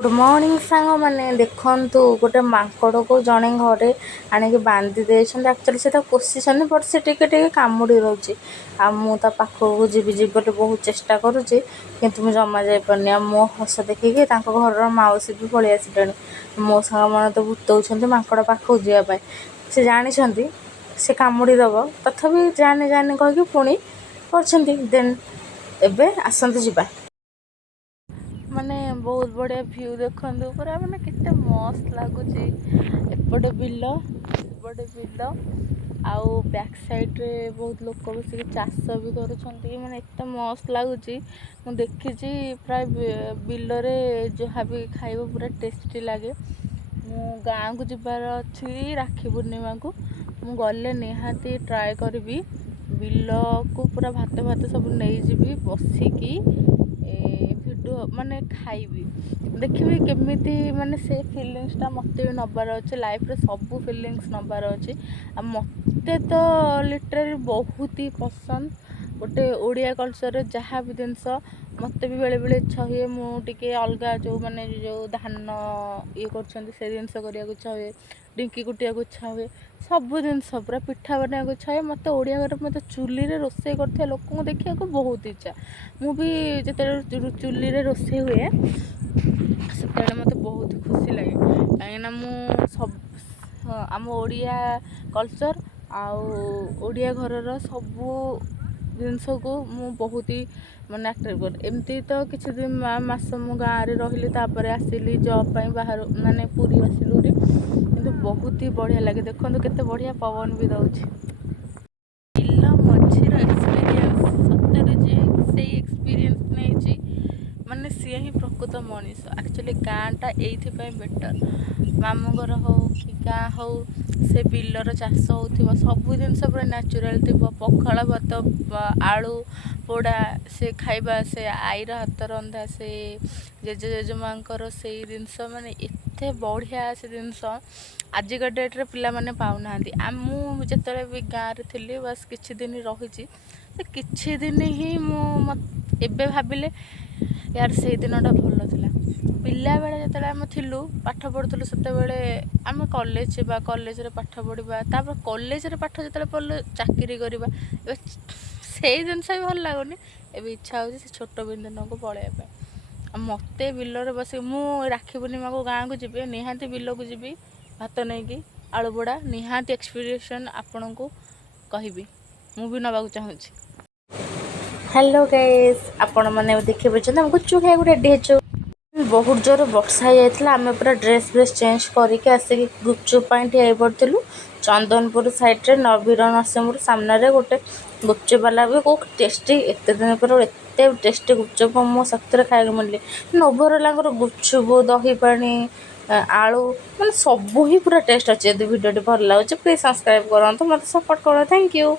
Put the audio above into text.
Good morning सांग मैंने देखु गोटे माकड़ को जड़े घरे आणिक बांधी देते एक्चुअली से पोषिशन बट से टे कामुड़ी रोचे पाखक जीवी जी बहुत चेष्टा करुच्ची किंतु मुझे जमा जापारे मो हस देखिए घर मौसी भी पलि आसे मो सांग मैंने तो भूतौं माकड़ पाखक जावाई से जानते से कामुड़ी दब तथापि जाने जाने कहीकि पुणी कर एबे आसतु ଯିବା माने बहुत बढ़िया व्यू देखु पूरा माने केते मस्त लगुच एपटे बिल आउ बैक साइड रे बहुत लोक बस चाष भी कर माने एत मस्त लगुच देखी प्राय बिल रे जहाँ भी खाइब पूरा टेस्टी लगे मु गाँव को जबार अच्छी राखी पूर्णिमा को मु गले निहाती ट्राए करी बिल को पूरा भात भात सब नहीं जी बसिकी वीडियो माने खाइबी देखिए केमिति माने से फिलिंग्सटा मत भी नबार अच्छे लाइफ रे सब फिलिंग्स नबार अच्छे आ मते तो लिटराली बहुत ही पसंद गोटे ओडिया कल्चर रे जहाँ भी जिनस मत भी बेले बेले इच्छा हुए मुझे अलग जो माने जो धान ये कर जिनस करने इच्छा हुए डिंकी कुटिया इच्छा हुए सब जिन पूरा पिठा बना इच्छा हुए मत ओडिया घर मत चुली रे रोसे कर लोक देखा बहुत इच्छा मुझे जो चुली रे रोसे हुए से मत बहुत खुशी लगे कहीं सब आम ओडिया कल्चर आडिया घर सबू जिनस को मु बहुत ही माने आट्राक्ट कर एमती तो किसी दिन मास मु गाँव में रही आसिली जॉब बाहर माने पूरी आसिलु किंतु बहुत ही बढ़िया लगे देखो केते बढ़िया पवन भी दौर बिल मझीर एक्सपीरियंस सतरे जे एक्सपीरियंस नहीं माने सी ही प्रकृत मनीष एक्चुअली गाँटा ये बेटर मामू घर हो कि गाँ हो से बिलर चाष हो सब जिन पूरा न्याचुराल थी पखाड़ भात आलू पोड़ा से खाइबा से आईर हाथ रंधा से जेजे जेजेमाँ से जिनस माने एते बढ़िया से जिनस आजिका डेट्रे पिला माने पाऊना आम जिते भी गाँव में थी बस किछि दिन रही किछि दिन ही मुझे भाविले यार से दिनटा भल था पिला बेले जो आम थिलु पाठ पढ़ुलु से आम कॉलेज जा कॉलेज पाठ पढ़ा तापर कॉलेज पाठ जो पढ़ल चाकरी करवा से जिनस भी भल लगुनि ए इच्छा हो छोट दिन को पलैया मत बिल बस मु राखी पूर्णिमा को गाँव को जी निहाती बिल को जी भात नहीं कि आलू पोड़ा निहाती एक्सपीरियंस आपण को कहबी मु भी नवा चाहूँ। हेलो गाइस आपण मैंने देखिए बुझे गुपचुप खाई रेडी हो बहुत जोर वर्षा हो जाता आम पूरा ड्रेस व्रेस चेंज करके आसिक गुपचुप ठिया पड़ू चंदनपुर साइड रे नवीर नरसिंहपुर सामने गोटे गुपचुप वाला भी कौ टेस्टी एत दिन पर एत टेस्टी गुपचुप मो सतरे खाई मिले ओभरअल गुपचुप दही पानी आलू मैंने सब ही पूरा टेस्ट अच्छे यदि भिडियो भल लगे प्लीज सब्सक्राइब करूँ मत सपोर्ट करो थैंक यू।